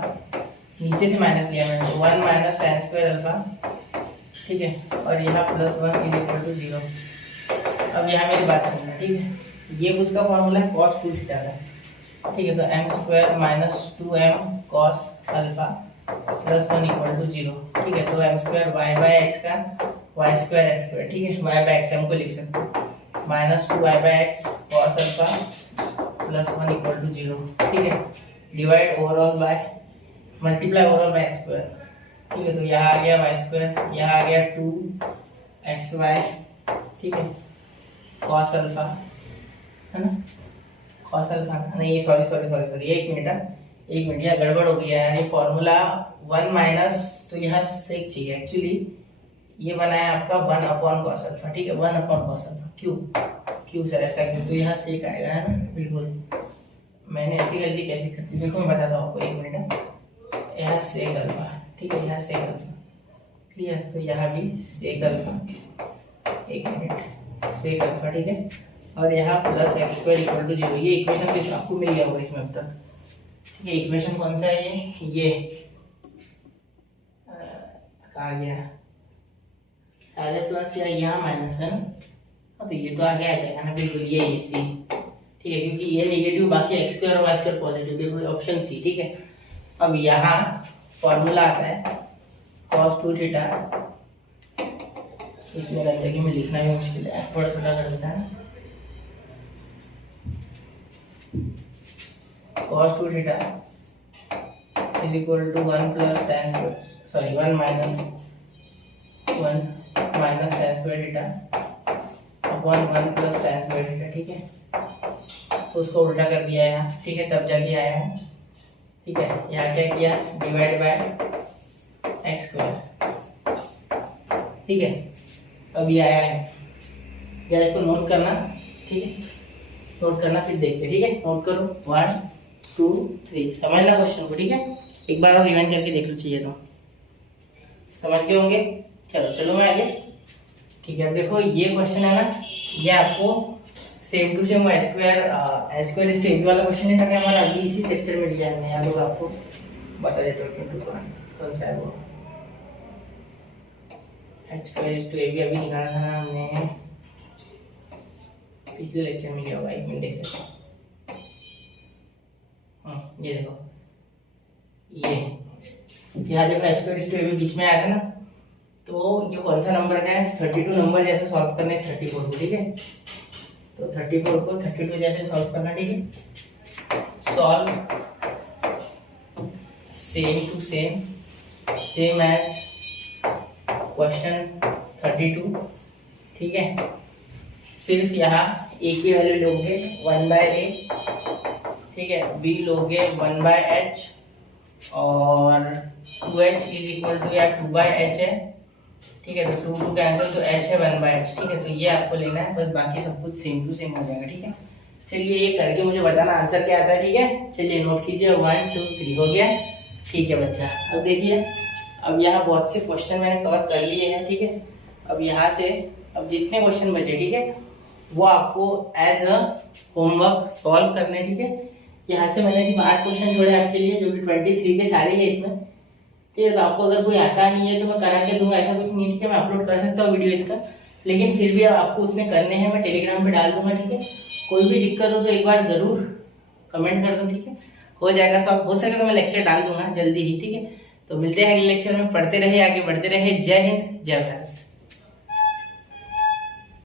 नीचे से माइनस लिया मैंने, तो 1 माइनस tan स्क्वायर अल्फा, ठीक है, और यहाँ +1 इक्वल टू 0। अब यहाँ मेरी बात सुनना, ठीक है। ये उसका फॉर्मूला है cos 2 थीटा का, ठीक है। तो m square -2m cos alpha +1 equal to 0, ठीक है। तो m square y by x का y स्क्वायर x स्क्वायर, ठीक है, y बाय एक्स हमको लिख सकते हैं -2y by x cos alpha +1 equal to 0, ठीक है। Divide overall by multiply overall by x square, ठीक है। तो यहाँ आ गया y स्क्वायर, यहाँ आ गया 2xy, ठीक है, cos अल्फा, है ना, cos अल्फा नहीं, सॉरी, एक मिनट, यहाँ गड़बड़ हो गई है यार। ये फॉर्मूला 1 माइनस, तो यहाँ सेक चाहिए एक्चुअली, ये बनाया आपका 1 अपॉन cos अल्फा, ठीक है, 1 अपॉन cos अल्फा, क्यों सर ऐसा क्यों? तो यहाँ सेक आएगा, है ना, बिल्कुल। मैंने ऐसी गलती कैसे करती, देखो मैं बताता हूँ आपको, एक मिनट। यहाँ सेक अल्फा, ठीक है, यहाँ सेक अल्फा, क्लियर। तो यहाँ भी सेक अल्फा, एक मिनट, सेक अल्फा, ठीक है, और यहाँ plus x square equal to 0। ये इक्वेशन भी आपको मिल गया होगा इसमें अब तक, ठीक है। इक्वेशन कौन सा है ये कहा गया, सारे प्लस या यहाँ माइनस है ना, तो ये तो आगे आ जाएगा ना, बिल्कुल ये सी, ठीक है, क्योंकि ये नेगेटिव, बाकी एक्स स्क्वायर और वाई स्क्वायर पॉजिटिव, देखो ऑप्शन सी, ठीक है। अब यहाँ फॉर्मूला आता है cos 2 थीटा, इतने गंदगी में लिखना भी मुश्किल है, थोड़ा छोटा कर देता है। cos 2 theta is equal to 1 plus tan square, sorry 1 minus tan square theta upon 1 plus tan square theta, ठीक है। तो उसको उल्टा कर दिया यहाँ, ठीक है, तब जाके आया है, ठीक है। यहाँ क्या किया, डिवाइड बाय एक्स स्क्वायर, ठीक है, अब ये आया है, या इसको नोट करना, ठीक है, नोट करना, फिर देखते हैं, ठीक है। नोट करो 1 2 3, समझना क्वेश्चन को, ठीक है। एक बार और रिवाइंड करके देख लो, चाहिए तो समझ के होंगे। चलो मैं आगे, ठीक है। अब देखो ये क्वेश्चन है ना, ये आपको same to same H square इस टेबल वाला क्वेश्चन है, हमारा अभी इसी लेक्चर में लिया है, याद होगा आपको, बता देता हूँ कौन सा है वो। एच स्क्वायर इस टू ए बी अभी निकाला था ना हमने, पिछले लेक्चर में लिया होगा, एक मिनट देख सकते, ये देखो, ये यहाँ देखो एच स्क्वायर इस टू ए बी बीच में आया था ना, तो ये कौन सा नंबर का है, 32 नंबर जैसे सॉल्व करना है 34 को, ठीक है। तो 34 को 32 जैसे सॉल्व करना, ठीक है। Solve same to same as question 32, ठीक है। सिर्फ यहाँ ए की वैल्यू लोगे 1/a, ठीक है, बी लोगे 1/h और 2h इज इक्वल टू या 2/h है, ठीक है। तो 2 कैंसिल, तो h है 1/h, ठीक है। तो ये आपको लेना है, बस बाकी सब कुछ सेम टू सेम हो जाएगा, ठीक है। चलिए ये करके मुझे बताना आंसर क्या आता है, ठीक है। चलिए नोट कीजिए, 1 2 3 हो गया, ठीक है बच्चा। अब देखिए, अब यहाँ बहुत से क्वेश्चन मैंने कवर कर लिए हैं, ठीक है। अब यहाँ से अब जितने क्वेश्चन बचे, ठीक है, वो आपको एज अ होमवर्क सॉल्व करने, ठीक है। यहाँ से मैंने सिर्फ 8 क्वेश्चन छोड़े आपके लिए, जो कि 23 के सारे ही है इसमें, ठीक है। तो आपको अगर कोई आता नहीं है तो मैं करा के दूंगा, ऐसा कुछ नहीं, ठीक है। मैं अपलोड कर सकता हूँ वीडियो इसका, लेकिन फिर भी अब आपको उतने करने हैं, मैं टेलीग्राम पे डाल दूंगा, ठीक है। कोई भी दिक्कत हो तो एक बार जरूर कमेंट कर दो, ठीक है। हो जाएगा सॉल्व, हो सके तो मैं लेक्चर डाल दूंगा जल्दी ही, ठीक है। तो मिलते हैं अगले लेक्चर में, पढ़ते रहे, आगे बढ़ते रहे। जय हिंद, जय भारत।